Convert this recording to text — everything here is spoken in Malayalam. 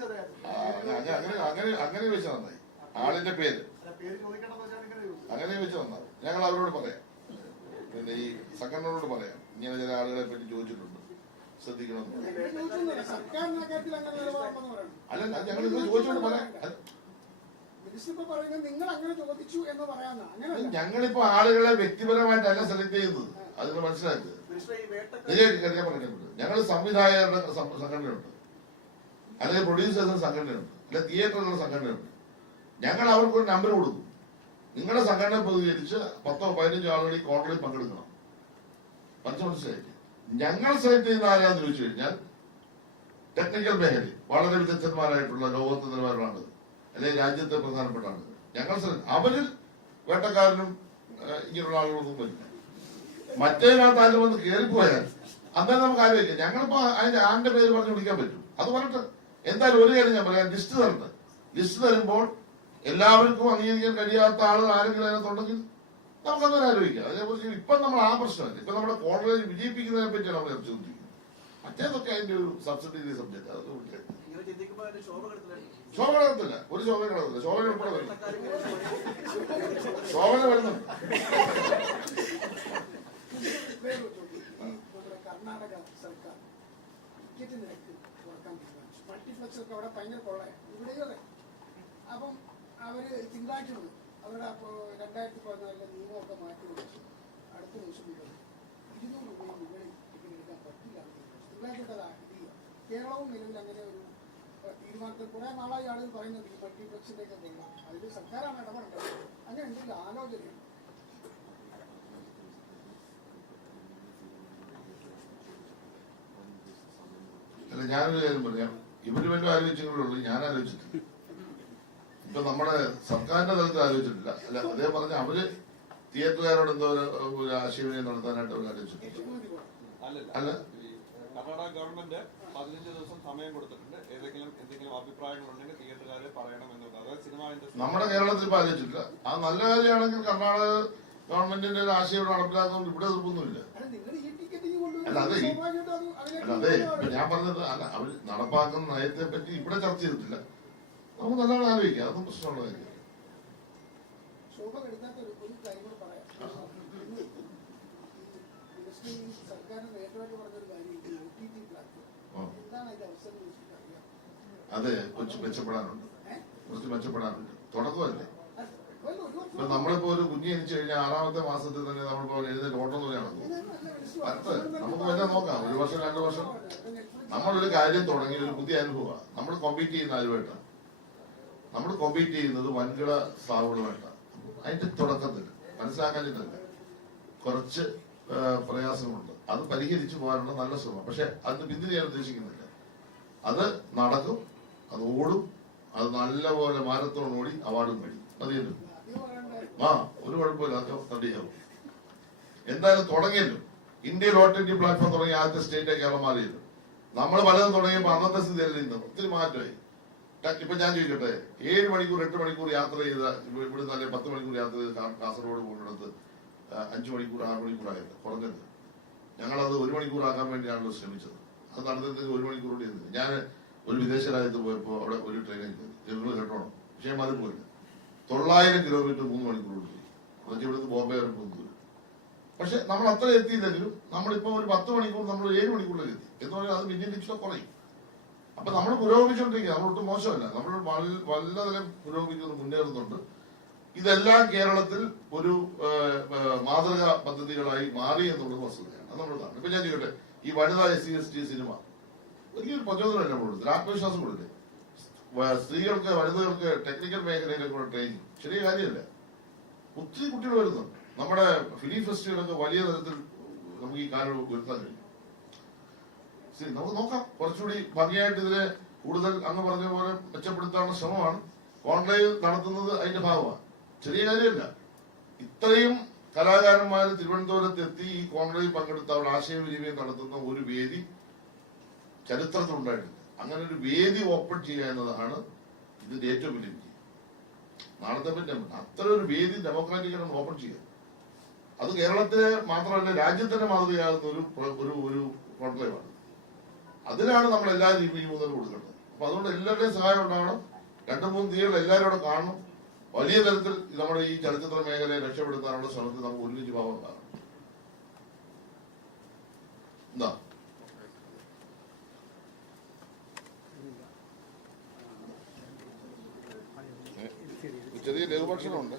അങ്ങനെ അങ്ങനെ അങ്ങനെ നന്നായി. ആളിന്റെ പേര്. അങ്ങനെ വെച്ച് നന്നാവും ഞങ്ങൾ അവരോട് പറയാം. പിന്നെ ഈ സംഘടനകളോട് പറയാം. ഇങ്ങനെ ചില ആളുകളെ പറ്റി ചോദിച്ചിട്ടുണ്ട്. ശ്രദ്ധിക്കണം അല്ല ഞങ്ങൾ ചോദിച്ചോണ്ട് പറയാം. ഞങ്ങളിപ്പോ ആളുകളെ വ്യക്തിപരമായിട്ടല്ല സെലക്ട് ചെയ്യുന്നത്. അതിന് മനസ്സിലാക്കുക ഞാൻ പറഞ്ഞിട്ടുണ്ട്. ഞങ്ങൾ സംവിധായകരുടെ സംഘടനയുണ്ട്. അല്ലെങ്കിൽ എന്ന സംഘടനയുണ്ട്. അല്ലെ തിയേറ്ററുകളുടെ സംഘടനയുണ്ട്. ഞങ്ങൾ അവർക്ക് ഒരു നമ്പർ കൊടുക്കും. നിങ്ങളുടെ സംഘടന പ്രതികരിച്ച് പത്തോ പതിനഞ്ചോ ആളുകൾ ഈ കോൺട്രയിൽ പങ്കെടുക്കണം. മനസ്സിലായിട്ട് ഞങ്ങൾ സെലക്ട് ചെയ്യുന്ന ആരാന്ന് ചോദിച്ചു കഴിഞ്ഞാൽ ടെക്നിക്കൽ മേഖലയിൽ വളരെ വിദഗ്ധന്മാരായിട്ടുള്ള ലോകത്ത് നിലവാരമാണ് അല്ലെങ്കിൽ രാജ്യത്തെ പ്രധാനപ്പെട്ട ആളുകൾ. ഞങ്ങൾ അവരിൽ വേട്ടക്കാരനും ഇങ്ങനെയുള്ള ആളുകളൊന്നും വരില്ല. മറ്റേതിനകത്ത് ആരും വന്ന് കയറിപ്പോയാൽ അന്നേരം നമുക്ക് ആലോചിക്കാം. ഞങ്ങളിപ്പോ അതിന്റെ ആന്റെ പേര് പറഞ്ഞ് വിളിക്കാൻ പറ്റും. അത് പറഞ്ഞിട്ട് എന്തായാലും ഒരു കാര്യം ഞാൻ പറയാം. ലിസ്റ്റ് തരട്ടെ. ലിസ്റ്റ് തരുമ്പോൾ എല്ലാവർക്കും അംഗീകരിക്കാൻ കഴിയാത്ത ആളുകൾ ആരെങ്കിലും അതിനകത്തുണ്ടെങ്കിൽ നമുക്കങ്ങനെ ആലോചിക്കാം. അതേക്കുറിച്ച് ഇപ്പം നമ്മൾ ആ പ്രശ്നമല്ല. ഇപ്പം നമ്മുടെ കോൺഗ്രസ് വിജയിപ്പിക്കുന്നതിനെ പറ്റിയാണ് നമ്മൾ ചർച്ച ചെയ്തിരിക്കുന്നത് മറ്റേതൊക്കെ അതിന്റെ ഒരു സബ്സിഡി സബ്ജക്ട് അതൊക്കെ വിട്ടേ ഇങ്ങനെ ചിന്തിക്കുമ്പോൾ അതിന്റെ ശോഭ കെടുത്തില്ല ഒരു ശോഭ കിടത്തില്ല ശോഭന ഉൾപ്പെടെ വരും. ശോഭന വരുന്നുണ്ട് വേറൊരു ചോദ്യം. ഈ നമ്മുടെ കർണാടക സർക്കാർ ടിക്കറ്റ് നിരക്ക് കുറയ്ക്കാൻ ഒക്കെ അവിടെ ഭയങ്കര കൊള്ളയാണ് ഇവിടെയും അതെ. അപ്പം അവർ തിങ്കളാഴ്ച അവരുടെ അപ്പോൾ രണ്ടായിരത്തി പതിനാലിലെ നിയമമൊക്കെ മാറ്റി വെച്ചു അടുത്ത ദിവസം മുതൽ ഇരുന്നൂറ് രൂപയും മുകളിൽ ടിക്കറ്റ് എടുക്കാൻ പറ്റില്ല എന്ന് തീരുമാനിച്ചു. തിങ്കളാഴ്ച തൊട്ട് അതാ ഇത് ചെയ്യുക. കേരളവും നിലവിൽ അങ്ങനെ ഒരു തീരുമാനത്തിൽ കുറെ നാളായി ആളുകൾ പറയുന്നത് ഈ മൾട്ടിപ്ലക്സിലേക്ക് വേണം അതിൽ സർക്കാരാണ് ഇടപെടേണ്ടത്. അങ്ങനെ എന്തെങ്കിലും അല്ല ഞാനൊരു കാര്യം പറയാം. ഇവർ വല്ലതും ആലോചിച്ചുള്ളൂ ഞാൻ ആലോചിച്ചിട്ടില്ല. ഇപ്പൊ നമ്മുടെ സർക്കാരിന്റെ തലത്തിൽ ആലോചിച്ചിട്ടില്ല. അല്ല അതേ പറഞ്ഞ അവർ തിയേറ്ററുകാരോട് എന്തോ ഒരു ആശയവിനിമയം നടത്താനായിട്ട് അവർ അല്ലല്ല അല്ല. ഈ കർണാടക ഗവൺമെന്റ് പതിനഞ്ച് ദിവസം സമയം കൊടുത്തിട്ടുണ്ട്. ഏതെങ്കിലും എന്തെങ്കിലും അഭിപ്രായങ്ങൾ ഉണ്ടെങ്കിൽ തിയേറ്ററുകാരെ പറയണമെന്നുണ്ട്. അതായത് സിനിമ ഇൻഡസ്ട്രി നമ്മുടെ കേരളത്തിൽ ഇപ്പൊ ആലോചിച്ചിട്ടില്ല. ആ നല്ല കാര്യമാണെങ്കിൽ കർണാടക ഗവൺമെന്റിന്റെ ഒരു ആശയം ഇവിടെ നടപ്പിലാക്കുന്നത് ഇവിടെ എതിർപ്പൊന്നുമില്ല അല്ല, അത് അതെ ഞാൻ പറഞ്ഞത് അല്ല അവർ നടപ്പാക്കുന്ന നയത്തെ പറ്റി ഇവിടെ ചർച്ച ചെയ്തിട്ടില്ല. നമുക്ക് നല്ലോണം ആലോചിക്കാം അതൊന്നും പ്രശ്നമുള്ള കാര്യം അതെ കുറച്ച് മെച്ചപ്പെടാനുണ്ട്. കുറച്ച് മെച്ചപ്പെടാനുണ്ട്. തുടക്കമല്ലേ? ഇപ്പൊ നമ്മളിപ്പോ ഒരു കുഞ്ഞ് ജനിച്ചു കഴിഞ്ഞാൽ ആറാമത്തെ മാസത്തിൽ തന്നെ നമ്മളിപ്പോ എഴുന്നേറ്റ് ഓട്ടോ നമുക്ക് വല്ല നോക്കാം. ഒരു വർഷം രണ്ട് വർഷം. നമ്മളൊരു കാര്യം തുടങ്ങി ഒരു പുതിയ അനുഭവമാണ്. നമ്മൾ കോമ്പീറ്റ് ചെയ്യുന്ന ആരുമായിട്ടാണ് നമ്മൾ കോമ്പീറ്റ് ചെയ്യുന്നത് വൻകിട സ്ഥാപനമായിട്ടാണ് അതിന്റെ തുടക്കത്തിൽ മനസ്സിലാക്കാനിട്ടല്ല കുറച്ച് പ്രയാസമുണ്ട് അത് പരിഹരിച്ചു പോകാനുള്ള നല്ല ശ്രമം. പക്ഷെ അതിന് പിന്തി ഞാൻ ഉദ്ദേശിക്കുന്നില്ല. അത് നടക്കും അത് ഓടും അത് നല്ലപോലെ മാരത്തോൺ ഓടി അവാർഡും കഴിയും അധികം ആ ഒരു കുഴപ്പമില്ല അതൊക്കെ റെഡിയാവും എന്തായാലും തുടങ്ങിയല്ലോ. ഇന്ത്യയിൽ ഒ ടി ടി പ്ലാറ്റ്ഫോം തുടങ്ങിയ ആദ്യത്തെ സ്റ്റേറ്റ് കേരളം മാറിയത്. നമ്മൾ പലതും തുടങ്ങിയപ്പോൾ അന്നത്തെ സ്ഥിതിയിൽ ഇന്ന് ഒത്തിരി മാറ്റമായി. ഇപ്പൊ ഞാൻ ചോദിക്കട്ടെ ഏഴ് മണിക്കൂർ എട്ട് മണിക്കൂർ യാത്ര ചെയ്ത ഇവ- ഇവിടുന്ന് അല്ലെങ്കിൽ പത്ത് മണിക്കൂർ യാത്ര ചെയ്ത് കാസർഗോഡ് പോകുന്നിടത്ത് അഞ്ചു മണിക്കൂർ ആറ് മണിക്കൂറായില്ല കുറഞ്ഞത്. ഞങ്ങളത് ഒരു മണിക്കൂറാക്കാൻ വേണ്ടിയാണല്ലോ ശ്രമിച്ചത്. അത് നടന്നതിന് ഒരു മണിക്കൂർ കൂടി ഇരുന്നത് ഞാൻ ഒരു വിദേശ രാജ്യത്ത് പോയപ്പോൾ അവിടെ ഒരു ട്രെയിനിൽ പോയി. നിങ്ങൾ കേട്ടോണം. പക്ഷേ മതി പോയില്ല. തൊള്ളായിരം കിലോമീറ്റർ മൂന്ന് മണിക്കൂർ പോയി എന്നുവെച്ചാൽ ഇവിടുന്ന് ബോംബെ വരെ പോകുന്നു പക്ഷെ നമ്മൾ അത്ര എത്തിയില്ലെങ്കിലും നമ്മളിപ്പോ ഒരു പത്ത് മണിക്കൂർ നമ്മൾ ഏഴ് മണിക്കൂറിലേക്ക് എത്തി. എന്ന് പറഞ്ഞാൽ അത് മിന്നിൽ ഇച്ചിരി കുറയും. അപ്പൊ നമ്മൾ പുരോഗമിച്ചുകൊണ്ടിരിക്കുക നമ്മൾ ഒട്ടും മോശമല്ല. നമ്മൾ വല്ലതരം പുരോഗമിക്കുന്നു മുന്നേറുന്നുണ്ട്. ഇതെല്ലാം കേരളത്തിൽ ഒരു മാതൃക പദ്ധതികളായി മാറി എന്നുള്ളത് വസ്തുതയാണ്. നമ്മൾ കാണും. ഇപ്പൊ ഞാൻ ചോദിക്കട്ടെ ഈ വനിതാ S C S T cinema വലിയൊരു പ്രചോദനമല്ല കൊടുത്തത് ആത്മവിശ്വാസം കൊടുത്തേ സ്ത്രീകൾക്ക് വനിതകൾക്ക് ടെക്നിക്കൽ മേഖലയിലേക്കുള്ള ട്രെയിനിങ് ചെറിയ കാര്യമല്ല? ഒത്തിരി കുട്ടികൾ വരുന്നുണ്ട്. നമ്മുടെ ഫിലിം ഫെസ്റ്റിവലൊക്കെ വലിയ തരത്തിൽ നമുക്ക് ഈ കാലം ഉയർത്താൻ കഴിയും. ശരി നമുക്ക് നോക്കാം. കുറച്ചുകൂടി ഭംഗിയായിട്ട് ഇതിനെ കൂടുതൽ അങ്ങ് പറഞ്ഞ പോലെ മെച്ചപ്പെടുത്താനുള്ള ശ്രമമാണ്. കോൺക്ലേവ് നടത്തുന്നത് അതിന്റെ ഭാഗമാണ്. ചെറിയ കാര്യമല്ല. ഇത്രയും കലാകാരന്മാർ തിരുവനന്തപുരത്ത് എത്തി ഈ കോൺക്ലേവ് പങ്കെടുത്ത അവർ ആശയവിനിമയം നടത്തുന്ന ഒരു വേദി ചരിത്രത്തിൽ അങ്ങനെ ഒരു വേദി ഓപ്പൺ ചെയ്യുക എന്നതാണ് ഇതിന്റെ ഏറ്റവും വലിയ നാളത്തെ പറ്റി അത്ര ഒരു വേദി ഡെമോക്രാറ്റിക്കാണ് ഓപ്പൺ ചെയ്യുക. അത് കേരളത്തിലെ മാത്രമല്ല രാജ്യത്തിന്റെ മാതൃകയാകുന്ന ഒരു ഒരു ഒരു കോൺക്ലേവാണ്. അതിനാണ് നമ്മൾ എല്ലാ രീതിയും മുതൽ കൊടുക്കേണ്ടത്. അപ്പൊ അതുകൊണ്ട് എല്ലാവരുടെയും സഹായം ഉണ്ടാവണം. രണ്ടു മൂന്ന് തീയതികൾ എല്ലാവരും കാണണം. വലിയ തരത്തിൽ നമ്മുടെ ഈ ചലച്ചിത്ര മേഖലയെ രക്ഷപ്പെടുത്താനുള്ള ശ്രമത്തിൽ നമുക്ക് ഒരുമിച്ച് ഭാവം കാണണം എന്താ? ചെറിയ ലഘുഭക്ഷണമുണ്ട്